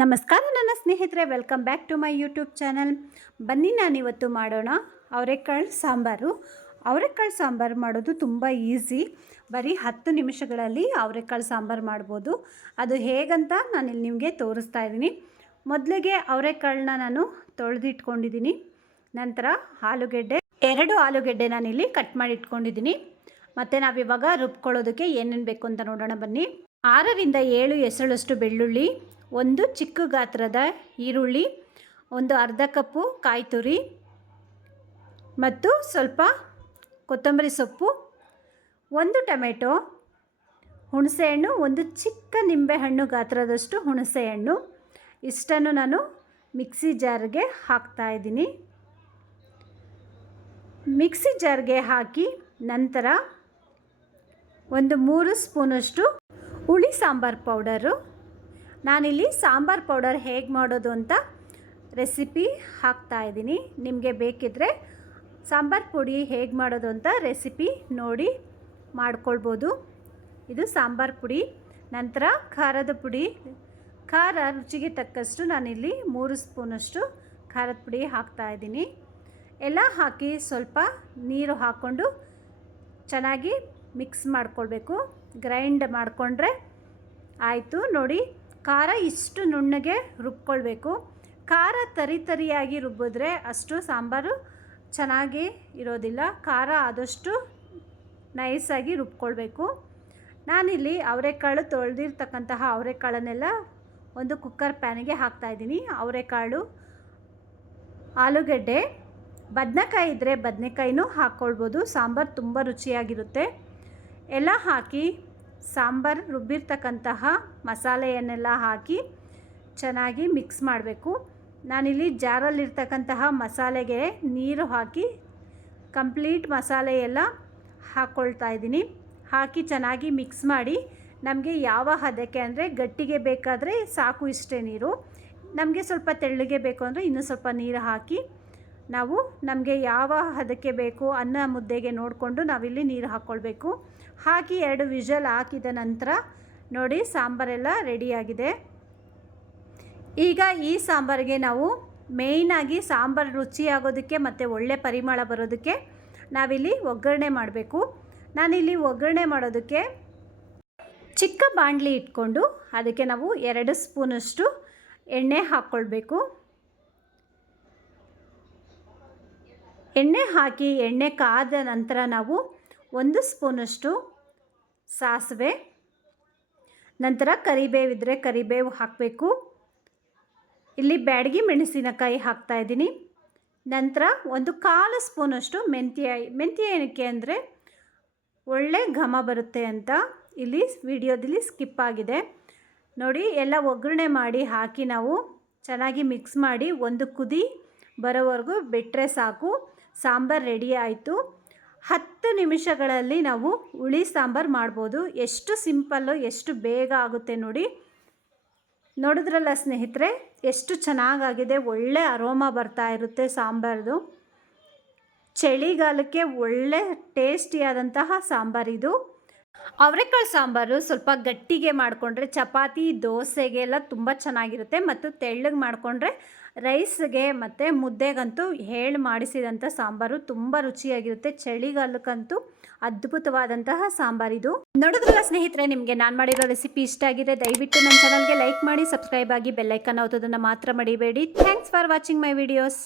ನಮಸ್ಕಾರ ನನ್ನ ಸ್ನೇಹಿತರೆ, welcome back to my YouTube channel. ಬನ್ನಿ ನಾನಿವತ್ತು ಮಾಡೋಣ ಅವರೆಕಾಳು ಸಾಂಬಾರು. ಅವರೆಕಾಳು ಸಾಂಬಾರು ಮಾಡೋದು ತುಂಬ ಈಸಿ. ಬರೀ 10 ನಿಮಿಷಗಳಲ್ಲಿ ಅವರೆಕಾಳು ಸಾಂಬಾರು ಮಾಡ್ಬೋದು. ಅದು ಹೇಗಂತ ನಾನಿಲ್ಲಿ ನಿಮಗೆ ತೋರಿಸ್ತಾ ಇದ್ದೀನಿ. ಮೊದಲಿಗೆ ಅವರೆಕಾಳನ್ನ ನಾನು ತೊಳೆದಿಟ್ಕೊಂಡಿದ್ದೀನಿ. ನಂತರ ಆಲೂಗೆಡ್ಡೆ 2 ಆಲೂಗೆಡ್ಡೆ ನಾನಿಲ್ಲಿ ಕಟ್ ಮಾಡಿ ಇಟ್ಕೊಂಡಿದ್ದೀನಿ. ಮತ್ತು ನಾವಿವಾಗ ರುಬ್ಕೊಳ್ಳೋದಕ್ಕೆ ಏನೇನು ಬೇಕು ಅಂತ ನೋಡೋಣ ಬನ್ನಿ. 6 ರಿಂದ 7 ಎಸಳಷ್ಟು ಬೆಳ್ಳುಳ್ಳಿ, ಒಂದು ಚಿಕ್ಕ ಗಾತ್ರದ ಈರುಳ್ಳಿ, ಒಂದು ಅರ್ಧ ಕಪ್ಪು ಕಾಯಿ ತುರಿ ಮತ್ತು ಸ್ವಲ್ಪ ಕೊತ್ತಂಬರಿ ಸೊಪ್ಪು, ಒಂದು ಟೊಮೆಟೊ, ಹುಣಸೆಹಣ್ಣು, ಒಂದು ಚಿಕ್ಕ ನಿಂಬೆಹಣ್ಣು ಗಾತ್ರದಷ್ಟು ಹುಣಸೆಹಣ್ಣು. ಇಷ್ಟನ್ನು ನಾನು ಮಿಕ್ಸಿ ಜಾರ್ಗೆ ಹಾಕ್ತಾಯಿದ್ದೀನಿ. ಮಿಕ್ಸಿ ಜಾರ್ಗೆ ಹಾಕಿ ನಂತರ ಒಂದು 3 ಸ್ಪೂನಷ್ಟು ಹುಳಿ ಸಾಂಬಾರು ಪೌಡರು. ನಾನಿಲ್ಲಿ ಸಾಂಬಾರು ಪೌಡರ್ ಹೇಗೆ ಮಾಡೋದು ಅಂತ ರೆಸಿಪಿ ಹಾಕ್ತಾಯಿದ್ದೀನಿ. ನಿಮಗೆ ಬೇಕಿದ್ದರೆ ಸಾಂಬಾರು ಪುಡಿ ಹೇಗೆ ಮಾಡೋದು ಅಂತ ರೆಸಿಪಿ ನೋಡಿ ಮಾಡ್ಕೊಳ್ಬೋದು. ಇದು ಸಾಂಬಾರು ಪುಡಿ. ನಂತರ ಖಾರದ ಪುಡಿ, ಖಾರ ರುಚಿಗೆ ತಕ್ಕಷ್ಟು ನಾನಿಲ್ಲಿ 3 ಸ್ಪೂನಷ್ಟು ಖಾರದ ಪುಡಿ ಹಾಕ್ತಾಯಿದ್ದೀನಿ. ಎಲ್ಲ ಹಾಕಿ ಸ್ವಲ್ಪ ನೀರು ಹಾಕ್ಕೊಂಡು ಚೆನ್ನಾಗಿ ಮಿಕ್ಸ್ ಮಾಡ್ಕೊಳ್ಬೇಕು. ಗ್ರೈಂಡ್ ಮಾಡಿಕೊಂಡ್ರೆ ಆಯಿತು. ನೋಡಿ, ಖಾರ ಇಷ್ಟು ನುಣ್ಣಗೆ ರುಬ್ಕೊಳ್ಬೇಕು. ಖಾರ ತರಿಯಾಗಿ ರುಬ್ಬಿದ್ರೆ ಅಷ್ಟು ಸಾಂಬಾರು ಚೆನ್ನಾಗಿ ಇರೋದಿಲ್ಲ. ಖಾರ ಆದಷ್ಟು ನೈಸಾಗಿ ರುಬ್ಕೊಳ್ಬೇಕು. ನಾನಿಲ್ಲಿ ಅವರೆಕಾಳು ತೊಳೆದಿರ್ತಕ್ಕಂತಹ ಅವರೆಕಾಳನ್ನೆಲ್ಲ ಒಂದು ಕುಕ್ಕರ್ ಪ್ಯಾನಿಗೆ ಹಾಕ್ತಾಯಿದ್ದೀನಿ. ಅವರೆಕಾಳು, ಆಲೂಗೆಡ್ಡೆ, ಬದನೆಕಾಯಿ ಇದ್ದರೆ ಬದನೆಕಾಯಿನೂ ಹಾಕ್ಕೊಳ್ಬೋದು. ಸಾಂಬಾರು ತುಂಬ ರುಚಿಯಾಗಿರುತ್ತೆ. ಎಲ್ಲ ಹಾಕಿ ಸಾಂಬಾರು ರುಬ್ಬಿರ್ತಕ್ಕಂತಹ ಮಸಾಲೆಯನ್ನೆಲ್ಲ ಹಾಕಿ ಚೆನ್ನಾಗಿ ಮಿಕ್ಸ್ ಮಾಡಬೇಕು. ನಾನಿಲ್ಲಿ ಜಾರಲ್ಲಿರ್ತಕ್ಕಂತಹ ಮಸಾಲೆಗೆ ನೀರು ಹಾಕಿ ಕಂಪ್ಲೀಟ್ ಮಸಾಲೆ ಎಲ್ಲ ಹಾಕ್ಕೊಳ್ತಾ ಇದ್ದೀನಿ. ಹಾಕಿ ಚೆನ್ನಾಗಿ ಮಿಕ್ಸ್ ಮಾಡಿ ನಮಗೆ ಯಾವ ಹದಕ್ಕೆ ಅಂದರೆ ಗಟ್ಟಿಗೆ ಬೇಕಾದರೆ ಸಾಕು ಇಷ್ಟೇ ನೀರು. ನಮಗೆ ಸ್ವಲ್ಪ ತೆಳ್ಳಗೆ ಬೇಕು ಅಂದರೆ ಇನ್ನೂ ಸ್ವಲ್ಪ ನೀರು ಹಾಕಿ ನಾವು ನಮಗೆ ಯಾವ ಹದಕ್ಕೆ ಬೇಕು ಅನ್ನ ಮುದ್ದೆಗೆ ನೋಡಿಕೊಂಡು ನಾವಿಲ್ಲಿ ನೀರು ಹಾಕ್ಕೊಳ್ಬೇಕು. ಹಾಕಿ 2 ವಿಷಲ್ ಹಾಕಿದ ನಂತರ ನೋಡಿ ಸಾಂಬಾರೆಲ್ಲ ರೆಡಿಯಾಗಿದೆ. ಈಗ ಈ ಸಾಂಬಾರಿಗೆ ನಾವು ಮೇಯ್ನಾಗಿ ಸಾಂಬಾರು ರುಚಿಯಾಗೋದಕ್ಕೆ ಮತ್ತು ಒಳ್ಳೆ ಪರಿಮಳ ಬರೋದಕ್ಕೆ ನಾವಿಲ್ಲಿ ಒಗ್ಗರಣೆ ಮಾಡಬೇಕು. ನಾನಿಲ್ಲಿ ಒಗ್ಗರಣೆ ಮಾಡೋದಕ್ಕೆ ಚಿಕ್ಕ ಬಾಣಲಿ ಇಟ್ಕೊಂಡು ಅದಕ್ಕೆ ನಾವು 2 ಸ್ಪೂನಷ್ಟು ಎಣ್ಣೆ ಹಾಕ್ಕೊಳ್ಬೇಕು. ಎಣ್ಣೆ ಹಾಕಿ ಎಣ್ಣೆ ಕಾದ ನಂತರ ನಾವು 1 ಸ್ಪೂನಷ್ಟು ಸಾಸಿವೆ, ನಂತರ ಕರಿಬೇವಿದ್ದರೆ ಕರಿಬೇವು ಹಾಕಬೇಕು. ಇಲ್ಲಿ ಬ್ಯಾಡಗಿ ಮೆಣಸಿನಕಾಯಿ ಹಾಕ್ತಾಯಿದ್ದೀನಿ. ನಂತರ 1/4 ಸ್ಪೂನಷ್ಟು ಮೆಂತ್ಯ ಏನಕ್ಕೆ ಅಂದರೆ ಒಳ್ಳೆ ಘಮ ಬರುತ್ತೆ ಅಂತ ಇಲ್ಲಿ ವಿಡಿಯೋದಲ್ಲಿ ಸ್ಕಿಪ್ ಆಗಿದೆ. ನೋಡಿ, ಎಲ್ಲ ಒಗ್ಗರಣೆ ಮಾಡಿ ಹಾಕಿ ನಾವು ಚೆನ್ನಾಗಿ ಮಿಕ್ಸ್ ಮಾಡಿ ಒಂದು ಕುದಿ ಬರೋವರೆಗೂ ಬಿಟ್ಟರೆ ಸಾಕು. ಸಾಂಬಾರು ರೆಡಿ ಆಯಿತು. 10 ನಿಮಿಷಗಳಲ್ಲಿ ನಾವು ಹುಳಿ ಸಾಂಬಾರು ಮಾಡ್ಬೋದು. ಎಷ್ಟು ಸಿಂಪಲ್ಲು, ಎಷ್ಟು ಬೇಗ ಆಗುತ್ತೆ ನೋಡಿ. ನೋಡಿದ್ರಲ್ಲ ಸ್ನೇಹಿತರೆ, ಎಷ್ಟು ಚೆನ್ನಾಗಾಗಿದೆ. ಒಳ್ಳೆ ಅರೋಮಾ ಬರ್ತಾ ಇರುತ್ತೆ ಸಾಂಬಾರ್ದು. ಚಳಿಗಾಲಕ್ಕೆ ಒಳ್ಳೆ ಟೇಸ್ಟಿಯಾದಂತಹ ಸಾಂಬಾರಿದು. ಅವರೆಕಾಳು ಸಾಂಬಾರು ಸ್ವಲ್ಪ ಗಟ್ಟಿಗೆ ಮಾಡಿಕೊಂಡ್ರೆ ಚಪಾತಿ, ದೋಸೆಗೆಲ್ಲ ತುಂಬ ಚೆನ್ನಾಗಿರುತ್ತೆ. ಮತ್ತು ತೆಳ್ಳಗೆ ಮಾಡಿಕೊಂಡ್ರೆ ರೈಸ್ಗೆ ಮತ್ತು ಮುದ್ದೆಗಂತೂ ಹೇಳಿ ಮಾಡಿಸಿದಂಥ ಸಾಂಬಾರು ತುಂಬ ರುಚಿಯಾಗಿರುತ್ತೆ. ಚಳಿಗಾಲಕ್ಕಂತೂ ಅದ್ಭುತವಾದಂತಹ ಸಾಂಬಾರಿದು. ನೋಡಿದ್ರಲ್ಲ ಸ್ನೇಹಿತರೆ, ನಿಮಗೆ ನಾನು ಮಾಡಿರೋ ರೆಸಿಪಿ ಇಷ್ಟ ಆಗಿದೆ ದಯವಿಟ್ಟು ನನ್ನ ಚಾನಲ್ಗೆ ಲೈಕ್ ಮಾಡಿ, ಸಬ್ಸ್ಕ್ರೈಬ್ ಆಗಿ, ಬೆಲ್ಲೈಕನ್ ಒತ್ತೋದನ್ನು ಮಾತ್ರ ಮಡಿಬೇಡಿ. Thanks for watching my videos.